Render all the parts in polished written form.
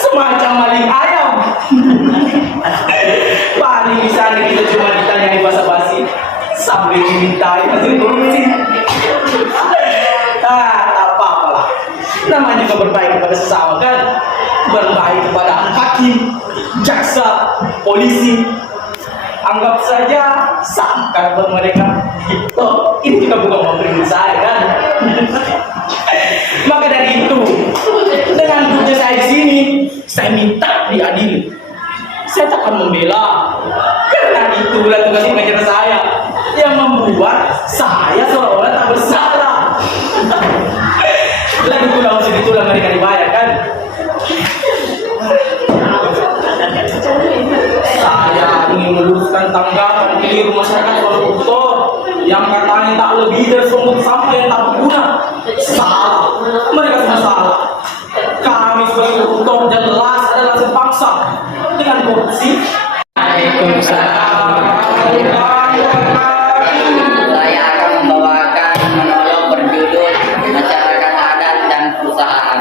semacam maling ayam. Paling bisa kita cuma ditanyai basa-basi sambil dimintai hasil korupsi. Tak apa-apalah. Namanya juga berbaik kepada sesama kan, berbaik kepada hakim, jaksa, polisi. Anggap saja sangkat buat mereka. Itu juga bukan memberi saya kan. Maka dari itu, dengan bukti saya di sini, saya minta diadili. Saya tak akan membela, karena itulah tugas pengacara saya yang membuat saya seolah-olah tak bersalah. Lagi pula segitulah mereka dibayar kan. Saya ingin meluruskan tanggapan keliru masyarakat soal koruptor yang katanya tak lebih dari sumber sampah yang tak berguna. Salah, mereka semua salah. Kami sebagai koruptor jelas adalah sebangsa dengan korupsi. Waalaikumsalam. Saya akan membawakan monolog berjudul Masyarakat Adat dan Perusahaan.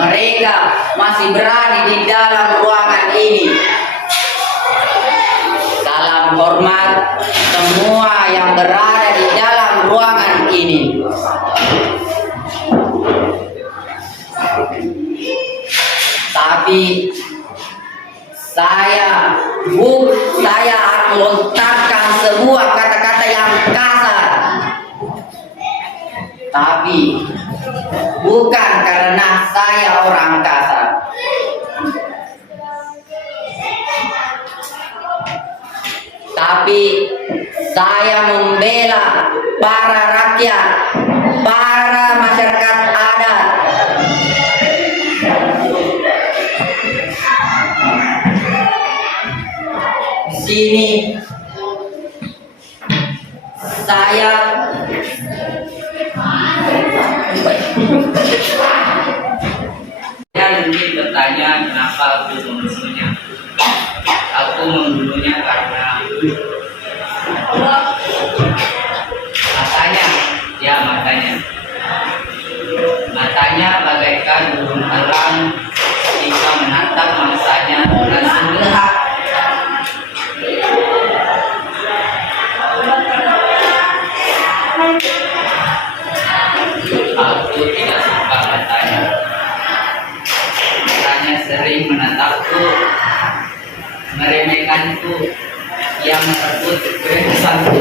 Mereka masih berada di dalam ruangan ini. Salam hormat semua yang berada di dalam ruangan ini. Tapi saya akan lontarkan sebuah kata-kata yang kasar. Tapi bukan karena saya orang kasar. Tapi saya membela para rakyat, para masyarakat adat. Di sini saya mungkin bertanya kenapa aku membunuhnya. Aku membunuhnya karena matanya bagaikan burung elang ketika menatap mangsanya dengan melihat. Aku tidak suka matanya. Matanya sering menatapku, meremehkanku, yang merebut kebebasanku.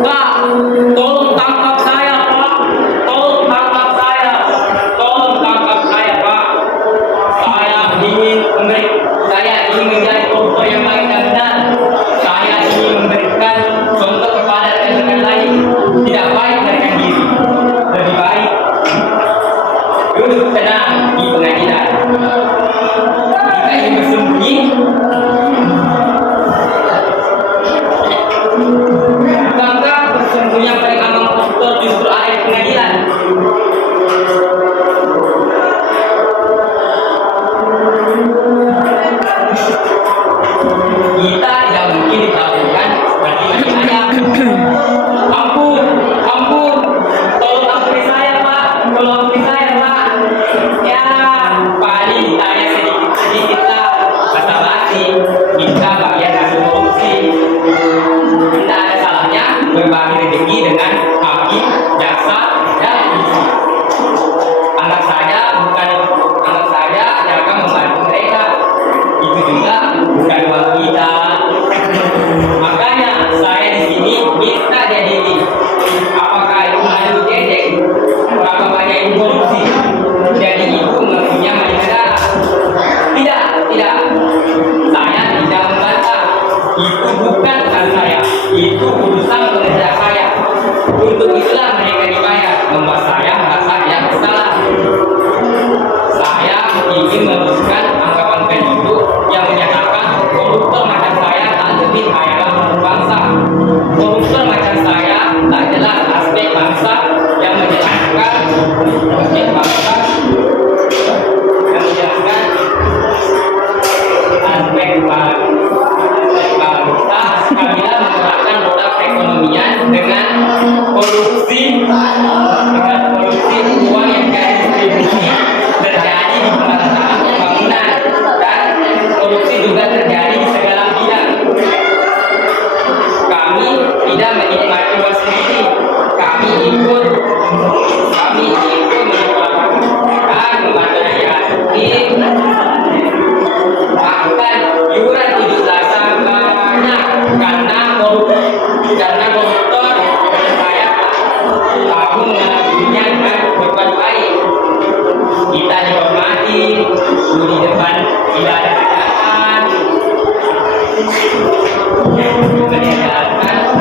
Pak, tolong tangkap saya, Pak. Tolong tangkap saya, Pak. Saya ingin menjadi koruptor yang baik dan benar. Saya ingin memberikan contoh kepada rekan-rekan lain. Tidak baik melarikan diri. Lebih baik duduk tenang di pengadilan. Jika ingin bersembunyi, bukankah bersembunyi yang paling aman koruptor justru ada di pengadilan? Kita tidak mungkin diperlakukan seperti ayam. Ampun, tolong ampuni saya, Pak. Ya, paling ditanya sedikit lah, basa-basi. Kita bagian hasil korupsi. Tidak ada salahnya berbagi rezeki dengan hakim, jaksa, dan polisi. Anak saya akan membantu mereka. Itu juga bukan uang kita. Makanya saya di sini minta diadili. Apakah itu ada dedek? Berapa banyak itu korupsi? Jadi itu mempunyai manfaat? Tidak. Saya tidak membantah. Itu bukan urusan saya. Itu urusan pekerja saya. Untuk itulah mereka dibayar, membuat saya merasa yang bersalah. Saya ingin meluruskan anggapan itu yang menyatakan koruptor macam saya tak lebih hayalan berbangsa. Koruptor macam saya tak jelas aspek bangsa yang menjelaskan aspek bangsa yang menjelaskan aspek bangsa Coba diajarkan.